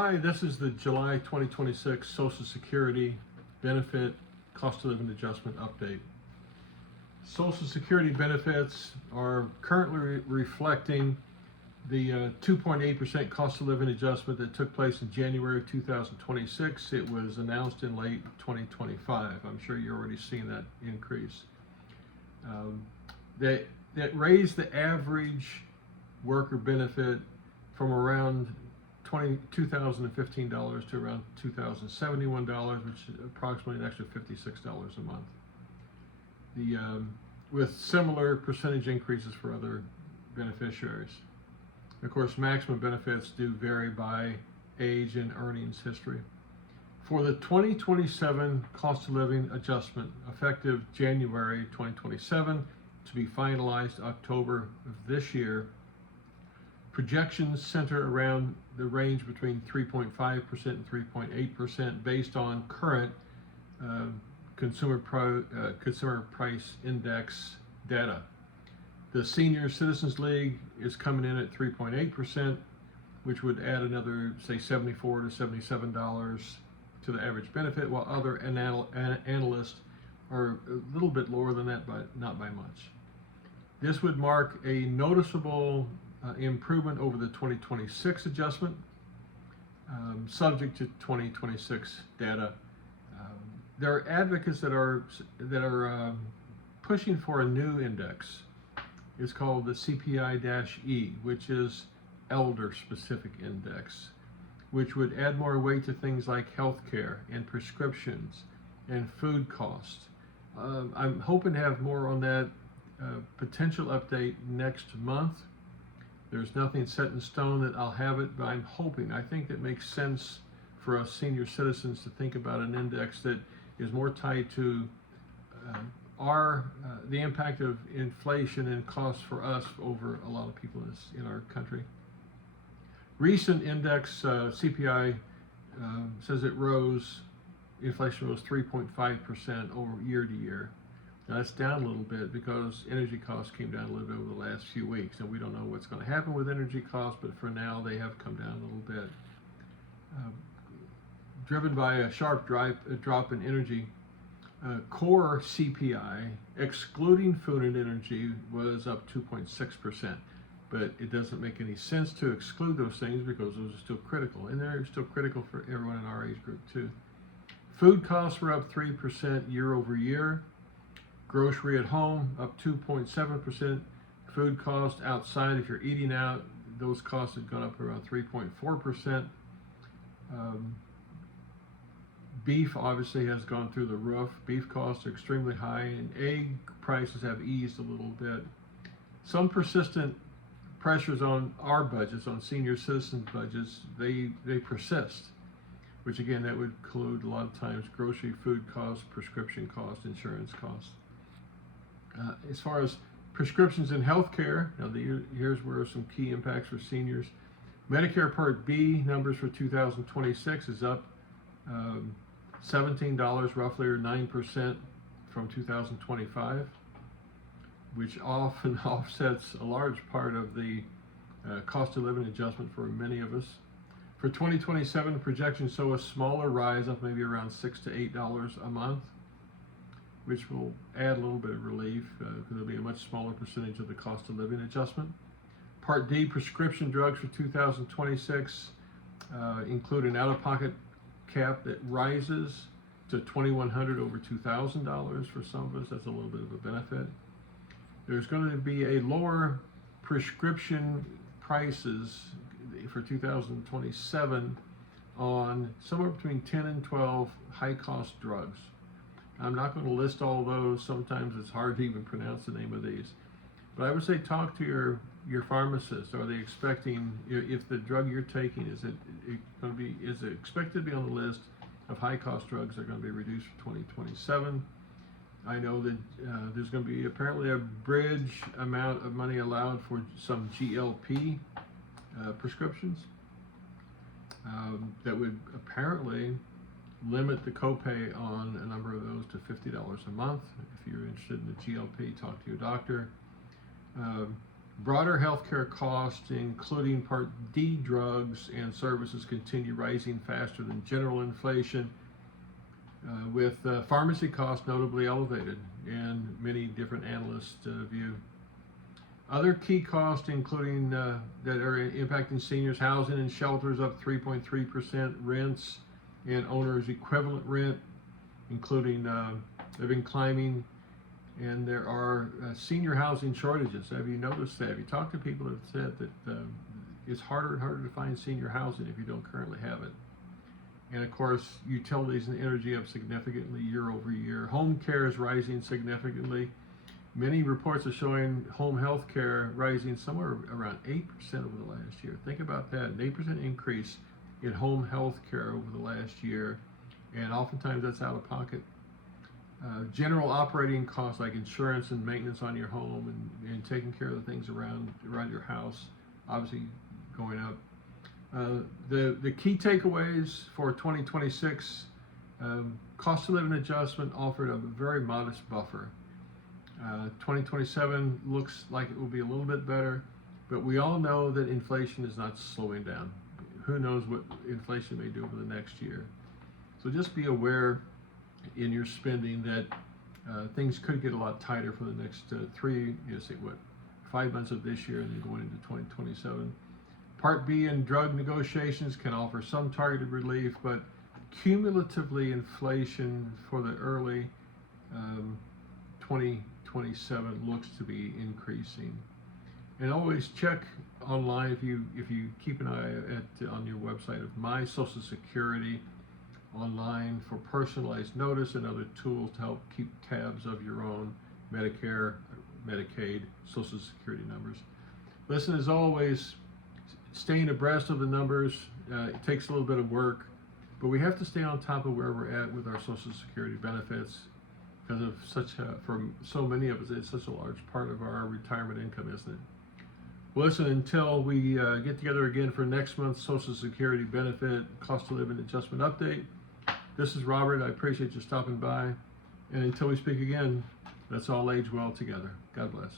Hi, this is the July 2026 Social Security Benefit Cost of Living Adjustment Update. Social Security benefits are currently reflecting the 2.8% cost of living adjustment that took place in January of 2026. It was announced in late 2025. I'm sure you're already seeing that increase. That raised the average worker benefit from around $2,015 to around $2,071, which is approximately an extra $56 a month. With similar percentage increases for other beneficiaries. Of course, maximum benefits do vary by age and earnings history. For the 2027 cost of living adjustment, effective January 2027, to be finalized October of this year, projections center around the range between 3.5% and 3.8% based on current consumer price index data. The Senior Citizens League is coming in at 3.8%, which would add another, say, $74 to $77 to the average benefit, while other analysts are a little bit lower than that, but not by much. This would mark a noticeable improvement over the 2026 adjustment, subject to 2026 data. There are advocates that are pushing for a new index. It's called the CPI-E, which is elder-specific index, which would add more weight to things like healthcare and prescriptions and food costs. I'm hoping to have more on that potential update next month. There's nothing set in stone that I'll have it, but I'm hoping. I think it makes sense for us senior citizens to think about an index that is more tied to the impact of inflation and costs for us over a lot of people in our country. Recent index CPI says inflation rose 3.5% over year to year. Now that's down a little bit because energy costs came down a little bit over the last few weeks, and we don't know what's going to happen with energy costs, but for now they have come down a little bit. Driven by a sharp drop in energy, core CPI, excluding food and energy, was up 2.6%. But it doesn't make any sense to exclude those things because those are still critical, and they're still critical for everyone in our age group too. Food costs were up 3% year over year. Grocery at home up 2.7%. Food costs outside, if you're eating out, those costs have gone up around 3.4%. Beef obviously has gone through the roof. Beef costs are extremely high, and egg prices have eased a little bit. Some persistent pressures on our budgets, on senior citizens' budgets, they persist, which again, that would include a lot of times grocery, food costs, prescription costs, insurance costs. As far as prescriptions in healthcare, now here's where some key impacts for seniors. Medicare Part B numbers for 2026 is up $17 roughly, or 9% from 2025, which often offsets a large part of the cost of living adjustment for many of us. For 2027, the projections show a smaller rise, up maybe around $6 to $8 a month, which will add a little bit of relief because it'll be a much smaller percentage of the cost of living adjustment. Part D prescription drugs for 2026 include an out-of-pocket cap that rises to $2,100 over $2,000 for some of us. That's a little bit of a benefit. There's going to be a lower prescription prices for 2027 on somewhere between 10 and 12 high-cost drugs. I'm not going to list all those. Sometimes it's hard to even pronounce the name of these. But I would say talk to your pharmacist. Are they expecting, if the drug you're taking, is it expected to be on the list of high-cost drugs that are going to be reduced for 2027? I know that there's going to be apparently a bridge amount of money allowed for some GLP prescriptions that would apparently limit the copay on a number of those to $50 a month. If you're interested in the GLP, talk to your doctor. Broader healthcare costs, including Part D drugs and services, continue rising faster than general inflation, with pharmacy costs notably elevated, and many different analysts view. Other key costs, including that are impacting seniors, housing and shelters up 3.3%, rents and owners' equivalent rent, including have been climbing, and there are senior housing shortages. Have you noticed that? Have you talked to people that have said that it's harder and harder to find senior housing if you don't currently have it? And of course, utilities and energy up significantly year over year. Home care is rising significantly. Many reports are showing home health care rising somewhere around 8% over the last year. Think about that, an 8% increase in home health care over the last year, and oftentimes that's out of pocket. General operating costs like insurance and maintenance on your home and taking care of the things around your house, obviously going up. The key takeaways for 2026, cost of living adjustment offered a very modest buffer. 2027 looks like it will be a little bit better, but we all know that inflation is not slowing down. Who knows what inflation may do over the next year. So just be aware in your spending that things could get a lot tighter for the next 5 months of this year and then going into 2027. Part B and drug negotiations can offer some targeted relief, but cumulatively inflation for the early 2027 looks to be increasing. And always check online if you keep an eye on your website of My Social Security online for personalized notice and other tools to help keep tabs of your own Medicare, Medicaid, Social Security numbers. Listen, as always, staying abreast of the numbers, it takes a little bit of work, but we have to stay on top of where we're at with our Social Security benefits because of for so many of us, it's such a large part of our retirement income, isn't it? Well, listen, until we get together again for next month's Social Security benefit cost of living adjustment update, this is Robert. I appreciate you stopping by. And until we speak again, let's all age well together. God bless.